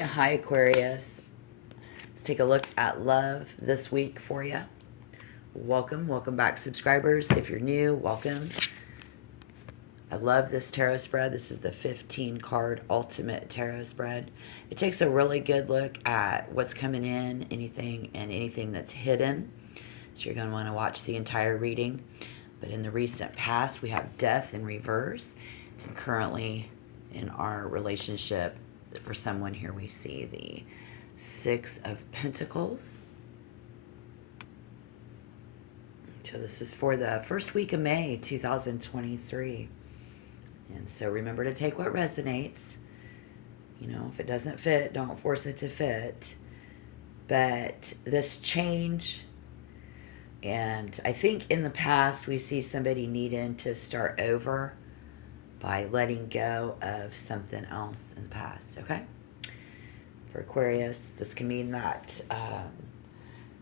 Hi, Aquarius. Let's take a look at love this week for you. Welcome back, subscribers. If you're new, welcome. I love this tarot spread. This is the 15 card ultimate tarot spread. It takes a really good look at what's coming in, anything that's hidden. So you're going to want to watch the entire reading. But in the recent past, we have death in reverse. And currently in our relationship, for someone here, we see the Six of Pentacles. So this is for the first week of May 2023. And so remember to take what resonates. You know, if it doesn't fit, don't force it to fit. But this change, and I think in the past we see somebody needing to start over by letting go of something else in the past, okay? For Aquarius, this can mean that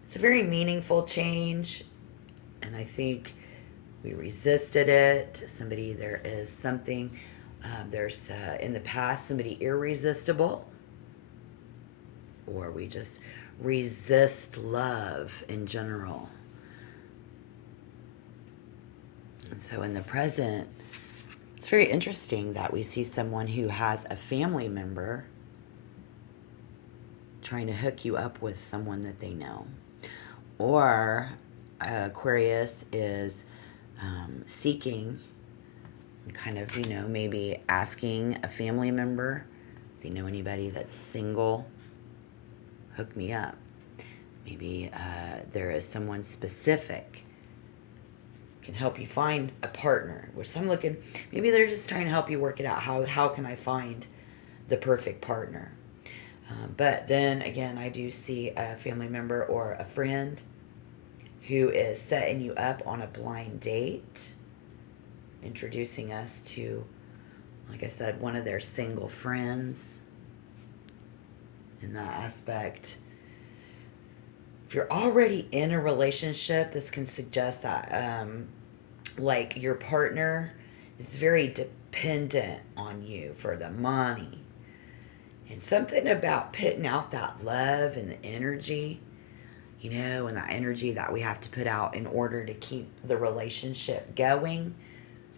it's a very meaningful change, and I think we resisted it. There is something, there's in the past somebody irresistible, or we just resist love in general. And so in the present, it's very interesting that we see someone who has a family member trying to hook you up with someone that they know. Or Aquarius is seeking, kind of, maybe asking a family member, if they know anybody that's single, hook me up. Maybe there is someone specific can help you find a partner, which I'm looking, maybe they're just trying to help you work it out. How can I find the perfect partner? But then again, I do see a family member or a friend who is setting you up on a blind date, introducing us to, like I said, one of their single friends. In that aspect, if you're already in a relationship, this can suggest that like your partner is very dependent on you for the money. And something about putting out that love and the energy, and that energy that we have to put out in order to keep the relationship going.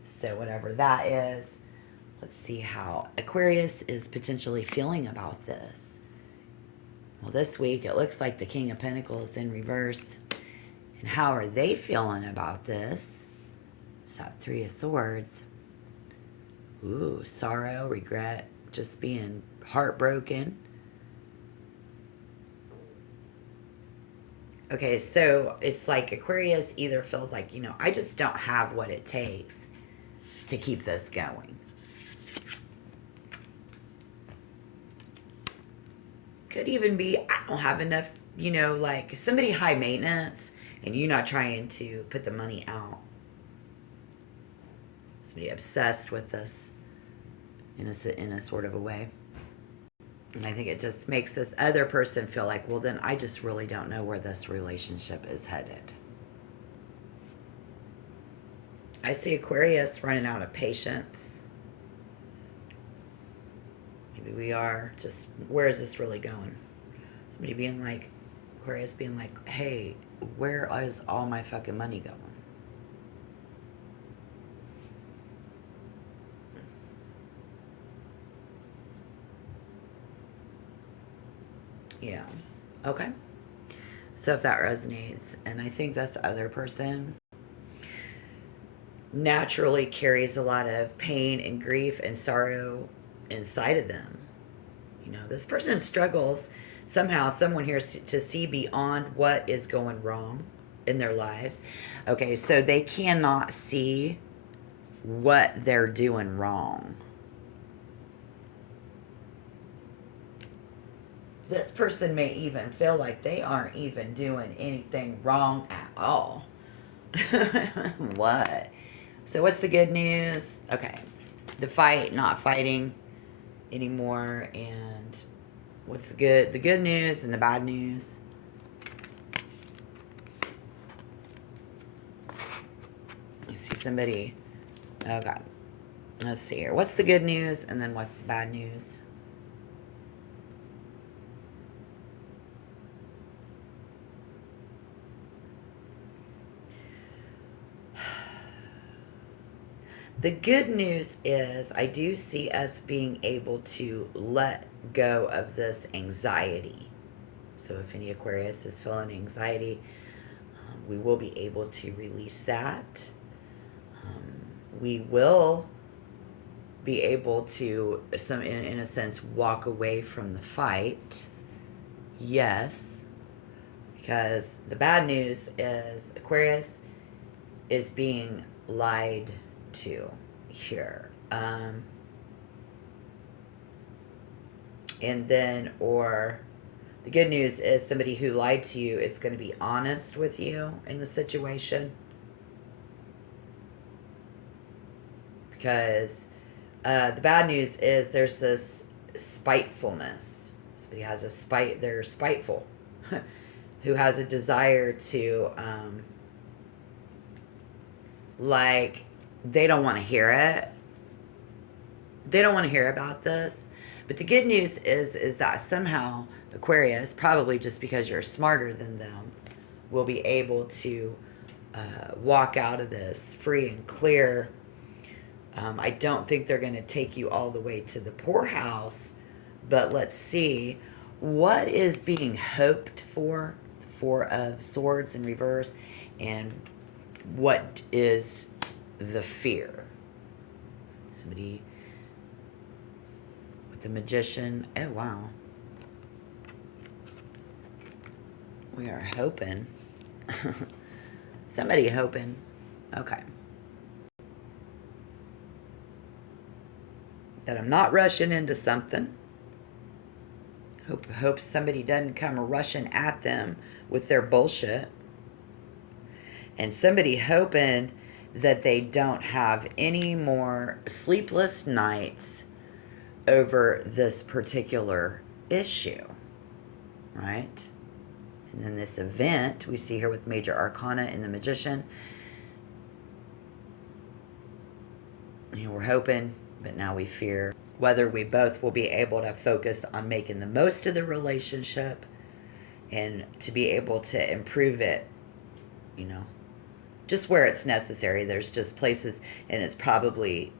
So whatever that is, let's see how Aquarius is potentially feeling about this. Well, this week it looks like the King of Pentacles in reverse. And how are they feeling about this? It's that Three of Swords. Ooh, sorrow, regret, just being heartbroken. Okay, so it's like Aquarius either feels like, I just don't have what it takes to keep this going. Could even be, I don't have enough, like somebody high maintenance and you're not trying to put the money out. Somebody obsessed with this in a sort of a way. And I think it just makes this other person feel like, well, then I just really don't know where this relationship is headed. I see Aquarius running out of patience. Maybe we are just, where is this really going? Somebody being like, Aquarius being like, hey, where is all my fucking money going? Yeah. Okay. So if that resonates, and I think this other person naturally carries a lot of pain and grief and sorrow inside of them. This person struggles somehow, someone here to see beyond what is going wrong in their lives. Okay, so they cannot see what they're doing wrong. This person may even feel like they aren't even doing anything wrong at all. What? So what's the good news? Okay. The fight, not fighting anymore. And what's the good news and the bad news? I see somebody. Oh, God. Let's see here. What's the good news and then what's the bad news? The good news is I do see us being able to let go of this anxiety. So if any Aquarius is feeling anxiety, we will be able to release that. We will be able to, in a sense, walk away from the fight. Yes, because the bad news is Aquarius is being lied to here. And then, or the good news is somebody who lied to you is going to be honest with you in the situation. Because the bad news is there's this spitefulness. Somebody has a spite, they're spiteful, who has a desire to, like, they don't want to hear it. They don't want to hear about this. But the good news is that somehow Aquarius, probably just because you're smarter than them, will be able to walk out of this free and clear. I don't think they're going to take you all the way to the poorhouse, but let's see what is being hoped for. The Four of Swords in reverse, and what is the fear? Somebody with the Magician. Oh, wow. We are hoping. Somebody hoping. Okay. That I'm not rushing into something. Hope somebody doesn't come rushing at them with their bullshit. And somebody hoping that they don't have any more sleepless nights over this particular issue. Right? And then this event we see here with Major Arcana and the Magician. You know, we're hoping, but now we fear whether we both will be able to focus on making the most of the relationship and to be able to improve it, you know, just where it's necessary. There's just places, and it's probably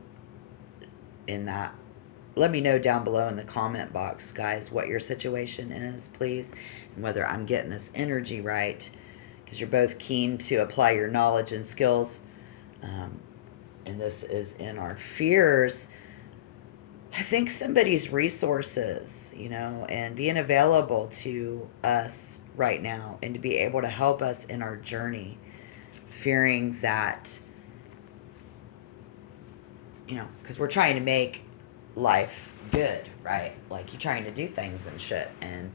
in that. Let me know down below in the comment box, guys, what your situation is, please, and whether I'm getting this energy right, because you're both keen to apply your knowledge and skills. And this is in our fears. I think somebody's resources, you know, and being available to us right now and to be able to help us in our journey, fearing that, you know, because we're trying to make life good, right? Like, you're trying to do things and shit, and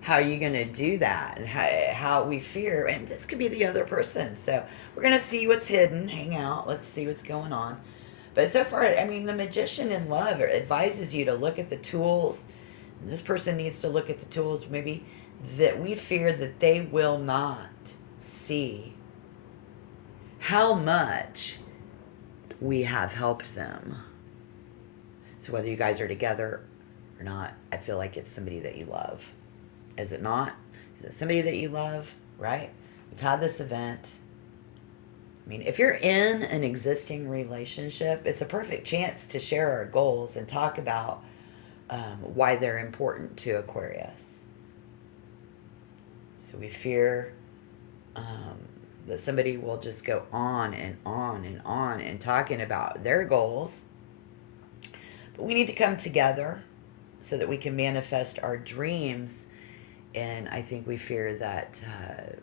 how are you going to do that? And how we fear, and this could be the other person. So we're going to see what's hidden, hang out, let's see what's going on. But so far, I mean, the Magician in love advises you to look at the tools. And this person needs to look at the tools, maybe, that we fear that they will not see how much we have helped them. So whether you guys are together or not, I feel like it's somebody that you love. Is it not? Is it somebody that you love, right? We've had this event. I mean, if you're in an existing relationship, it's a perfect chance to share our goals and talk about why they're important to Aquarius. So we fear that somebody will just go on and on and on and talking about their goals. But we need to come together so that we can manifest our dreams. And I think we fear that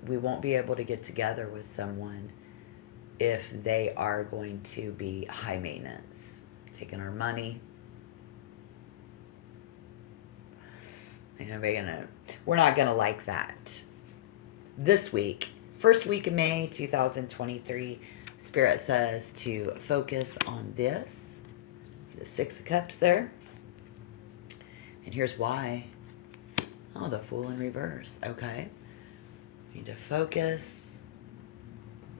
we won't be able to get together with someone if they are going to be high maintenance, taking our money. You know, we're not gonna like that. This week, first week of May 2023, Spirit says to focus on this, the Six of Cups there. And here's why. Oh, the Fool in reverse. Okay. We need to focus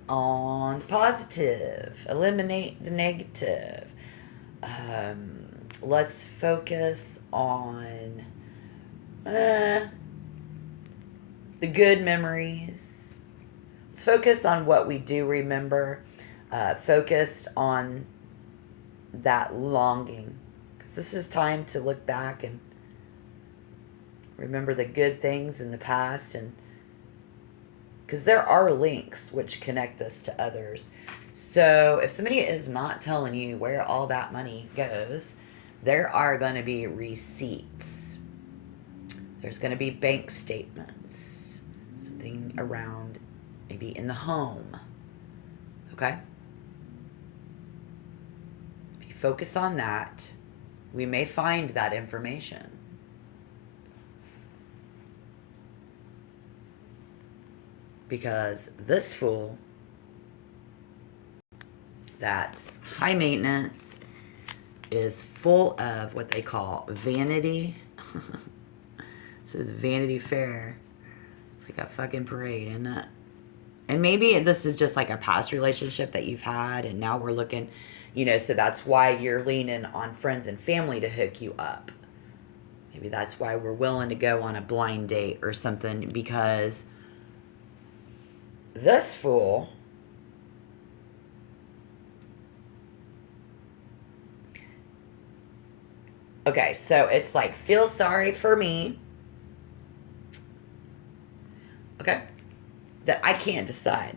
on the positive. Eliminate the negative. Let's focus on the good memories. Let's focus on what we do remember. Focused on that longing. Because this is time to look back and remember the good things in the past, and because there are links which connect us to others. So if somebody is not telling you where all that money goes, there are going to be receipts. There's going to be bank statements, something around maybe in the home. Okay? If you focus on that, we may find that information. Because this Fool, that's high maintenance, is full of what they call vanity. This is Vanity Fair. It's like a fucking parade, isn't it? And maybe this is just like a past relationship that you've had, and now we're looking, so that's why you're leaning on friends and family to hook you up. Maybe that's why we're willing to go on a blind date or something, because this Fool okay, so it's like, feel sorry for me. Okay? That I can't decide.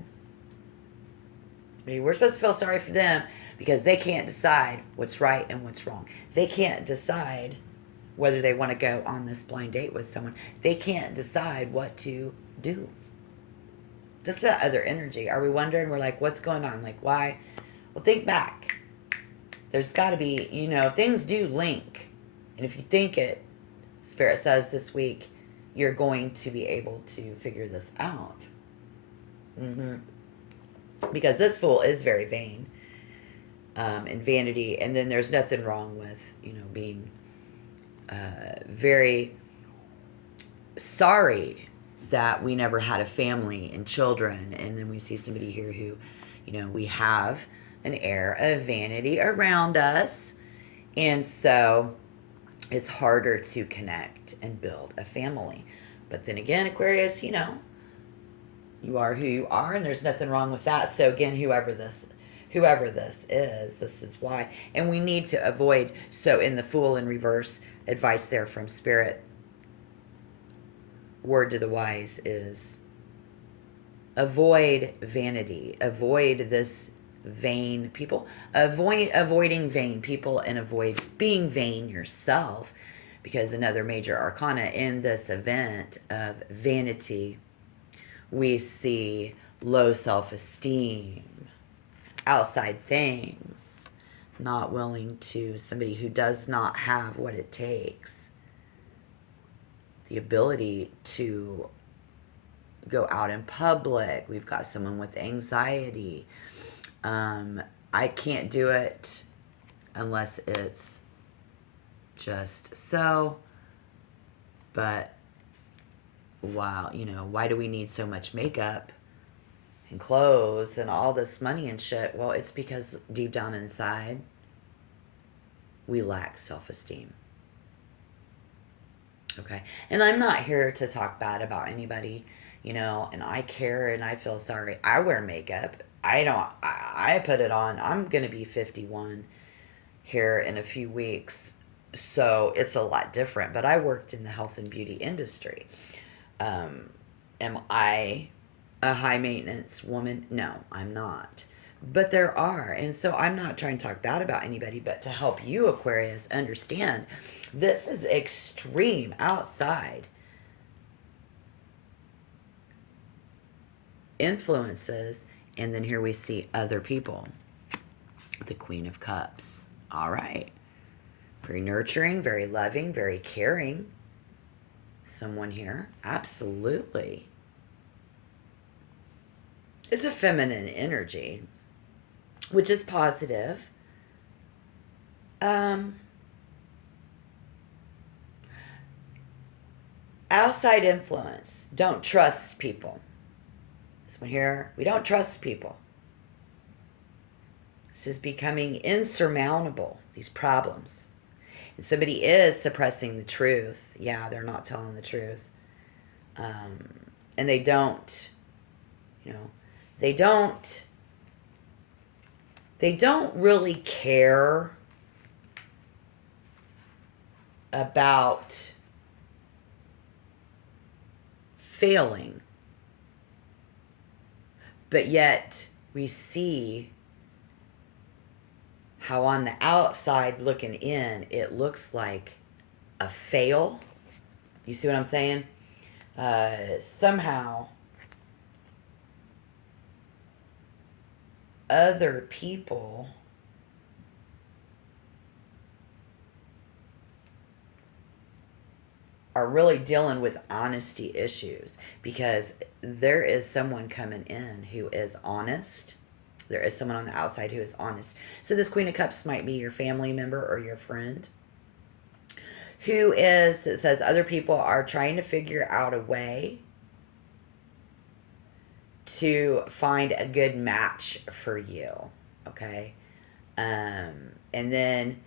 We're supposed to feel sorry for them because they can't decide what's right and what's wrong. They can't decide whether they want to go on this blind date with someone. They can't decide what to do. Just that other energy. Are we wondering? We're like, what's going on? Like, why? Well, think back. There's got to be, things do link. And if you think it, Spirit says this week, you're going to be able to figure this out. Because this Fool is very vain and vanity. And then there's nothing wrong with, being very sorry that we never had a family and children. And then we see somebody here who, we have an air of vanity around us. And so it's harder to connect and build a family. But then again, Aquarius, you are who you are, and there's nothing wrong with that. So again, whoever this is, this is why. And we need to avoid, so in the Fool in reverse, advice there from Spirit, word to the wise is avoid vanity, avoid this vain people, avoiding vain people, and avoid being vain yourself, because another major arcana in this event of vanity, we see low self-esteem, outside things, not willing to, somebody who does not have what it takes, the ability to go out in public. We've got someone with anxiety. I can't do it unless it's just so. But wow, why do we need so much makeup and clothes and all this money and shit? Well, it's because deep down inside, we lack self-esteem. Okay? And I'm not here to talk bad about anybody, and I care and I feel sorry. I wear makeup. I put it on. I'm going to be 51 here in a few weeks. So it's a lot different. But I worked in the health and beauty industry. Am I a high maintenance woman? No, I'm not. But there are. And so I'm not trying to talk bad about anybody, but to help you, Aquarius, understand this is extreme outside influences. And then here we see other people. The Queen of Cups. All right. Very nurturing, very loving, very caring. Someone here. Absolutely. It's a feminine energy, which is positive. Outside influence. Don't trust people. This one here, we don't trust people. This is becoming insurmountable, these problems. And somebody is suppressing the truth. Yeah, they're not telling the truth. And they don't, they don't really care about failing, but yet we see how on the outside looking in, it looks like a fail. You see what I'm saying? Somehow other people are really dealing with honesty issues, because there is someone coming in who is honest. There is someone on the outside who is honest. So this Queen of Cups might be your family member or your friend who is, it says, other people are trying to figure out a way to find a good match for you. Okay. And then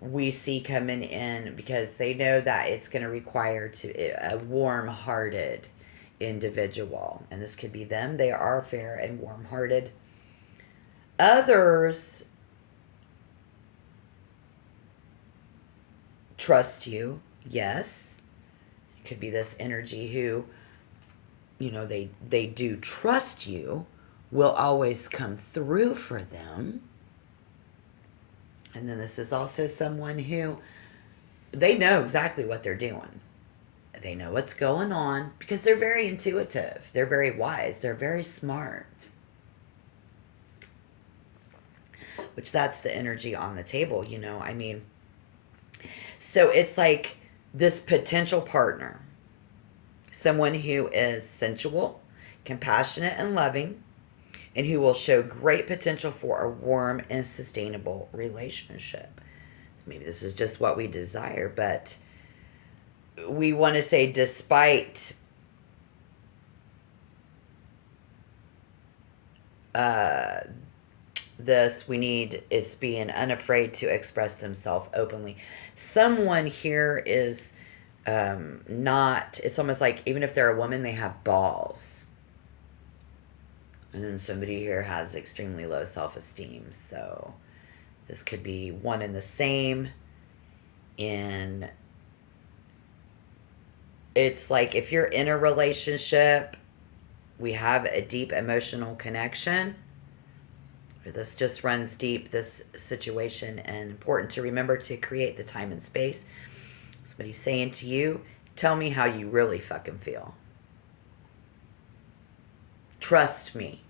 we see coming in, because they know that it's going to require a warm-hearted individual, and this could be them. They are fair and warm-hearted. Others trust you. Yes, it could be this energy who, they do trust you, will always come through for them. And then this is also someone who, they know exactly what they're doing. They know what's going on, because they're very intuitive. They're very wise. They're very smart. Which, that's the energy on the table, I mean. So it's like this potential partner. Someone who is sensual, compassionate, and loving, and who will show great potential for a warm and sustainable relationship. So maybe this is just what we desire, but we want to say, despite this, we need is being unafraid to express themselves openly. Someone here is not, it's almost like, even if they're a woman, they have balls. And then somebody here has extremely low self-esteem. So this could be one and the same. And it's like, if you're in a relationship, we have a deep emotional connection. This just runs deep, this situation, and important to remember to create the time and space. Somebody's saying to you, tell me how you really fucking feel. Trust me.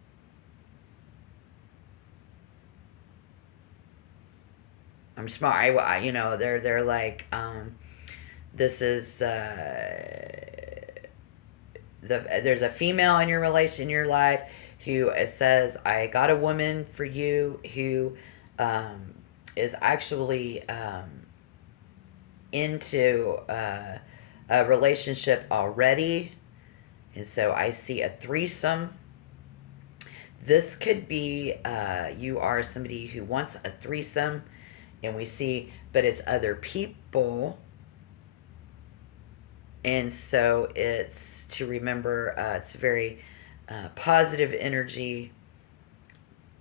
I'm smart. They're like, this is, there's a female in your life who says, I got a woman for you who is actually into a relationship already. And so I see a threesome. This could be you are somebody who wants a threesome, and we see, but it's other people. And so it's to remember, it's very positive energy.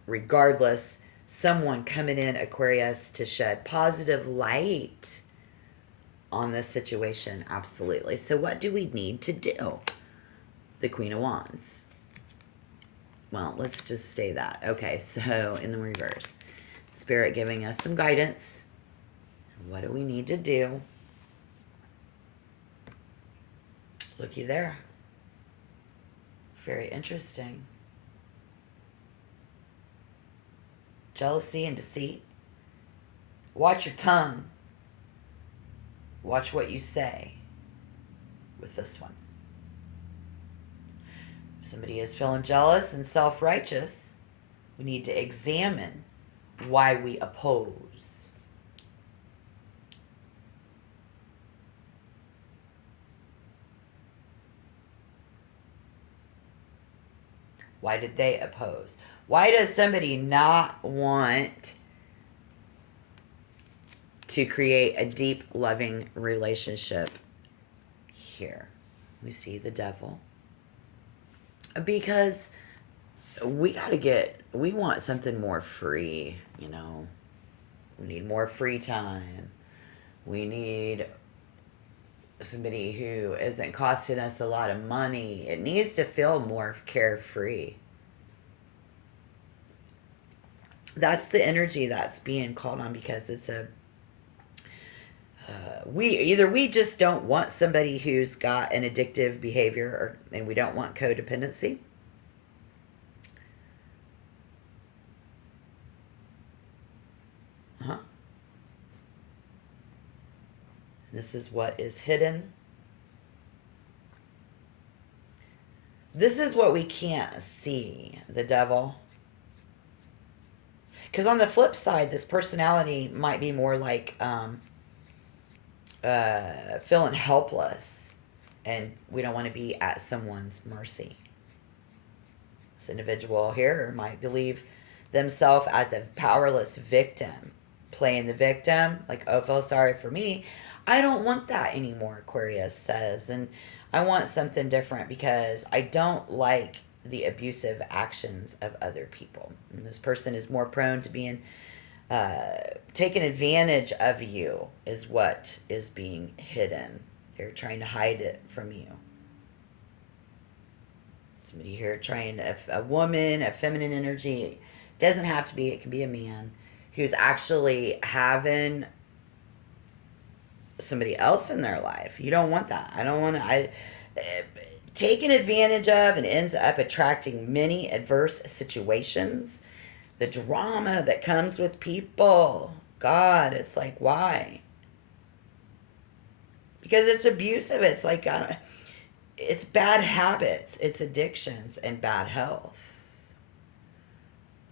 Regardless, someone coming in, Aquarius, to shed positive light on this situation. Absolutely. So what do we need to do? The Queen of Wands. Well, let's just say that. Okay, so in the reverse. Spirit giving us some guidance. What do we need to do? Looky there. Very interesting. Jealousy and deceit. Watch your tongue. Watch what you say with this one. If somebody is feeling jealous and self-righteous, we need to examine why we oppose. Why did they oppose? Why does somebody not want to create a deep, loving relationship here? We see the Devil. Because we want something more free, We need more free time. We need somebody who isn't costing us a lot of money. It needs to feel more carefree. That's the energy that's being called on, because it's a we just don't want somebody who's got an addictive behavior, and we don't want codependency. Uh-huh. This is what is hidden. This is what we can't see, the devil. Because on the flip side, this personality might be more like feeling helpless, and we don't want to be at someone's mercy. This individual here might believe themselves as a powerless victim, playing the victim, like, oh, feel sorry for me. I don't want that anymore, Aquarius says, and I want something different because I don't like the abusive actions of other people. And this person is more prone to being taken advantage of you, is what is being hidden. They're trying to hide it from you. Somebody here trying, a woman, a feminine energy, doesn't have to be, it can be a man, who's actually having somebody else in their life. You don't want that. I don't want to, taken advantage of, and ends up attracting many adverse situations. The drama that comes with people. God, it's like, why? Because it's abusive. It's like, it's bad habits, it's addictions, and bad health.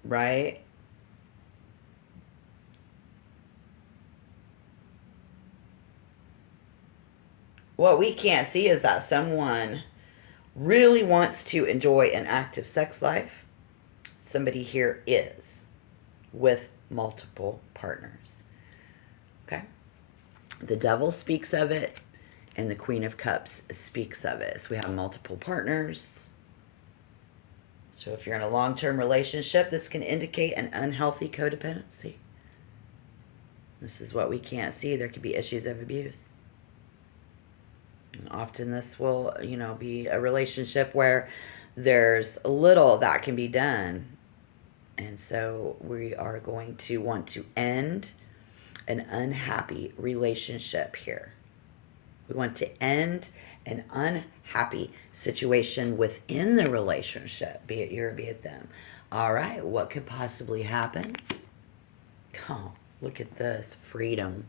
Right? What we can't see is that someone really wants to enjoy an active sex life. Somebody here is with multiple partners. Okay? The devil speaks of it, and the Queen of Cups speaks of it. So we have multiple partners. So if you're in a long-term relationship, this can indicate an unhealthy codependency. This is what we can't see. There could be issues of abuse. And often this will, be a relationship where there's little that can be done. And so we are going to want to end an unhappy relationship here. We want to end an unhappy situation within the relationship, be it you or be it them. All right, what could possibly happen? Oh, look at this. Freedom.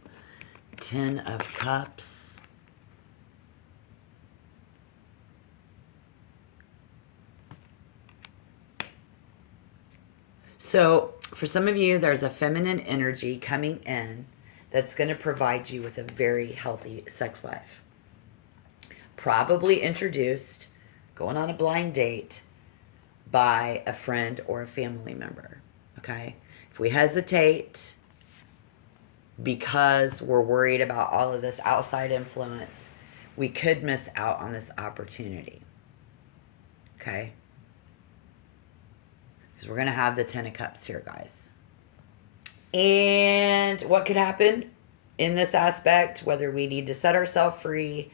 10 of Cups. So for some of you, there's a feminine energy coming in that's going to provide you with a very healthy sex life. Probably introduced, going on a blind date, by a friend or a family member. Okay? If we hesitate because we're worried about all of this outside influence, we could miss out on this opportunity. Okay? Because we're going to have the 10 of Cups here, guys. And what could happen in this aspect, whether we need to set ourselves free,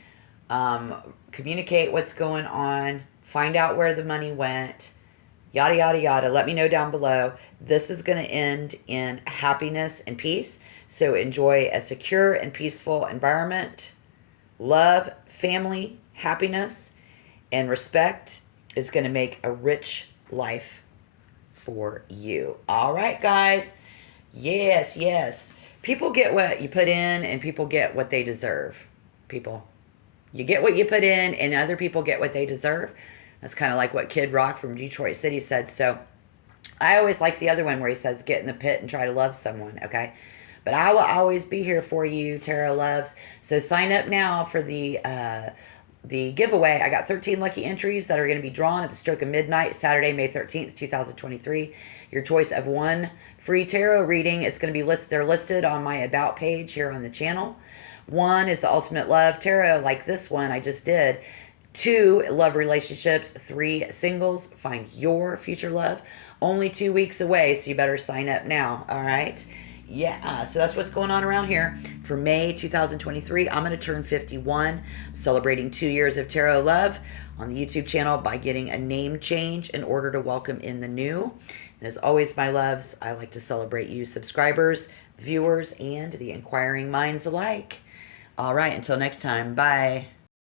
communicate what's going on, find out where the money went, yada, yada, yada. Let me know down below. This is going to end in happiness and peace. So enjoy a secure and peaceful environment. Love, family, happiness, and respect is going to make a rich life for you. All right, guys. Yes, yes. People get what you put in, and people get what they deserve. People. You get what you put in, and other people get what they deserve. That's kind of like what Kid Rock from Detroit City said. So I always like the other one where he says, get in the pit and try to love someone, okay? But I will always be here for you, Tarot Loves. So sign up now for the giveaway. I got 13 lucky entries that are going to be drawn at the stroke of midnight, Saturday, May 13th, 2023. Your choice of one free tarot reading. It's going to be listed. They're listed on my About page here on the channel. One is the Ultimate Love Tarot, like this one I just did. 2, love relationships. 3, singles. Find your future love. Only 2 weeks away, so you better sign up now, all right? Yeah, so that's what's going on around here. For May 2023, I'm going to turn 51, celebrating 2 years of Tarot Love on the YouTube channel by getting a name change in order to welcome in the new. And as always, my loves, I like to celebrate you subscribers, viewers, and the inquiring minds alike. All right, until next time, bye.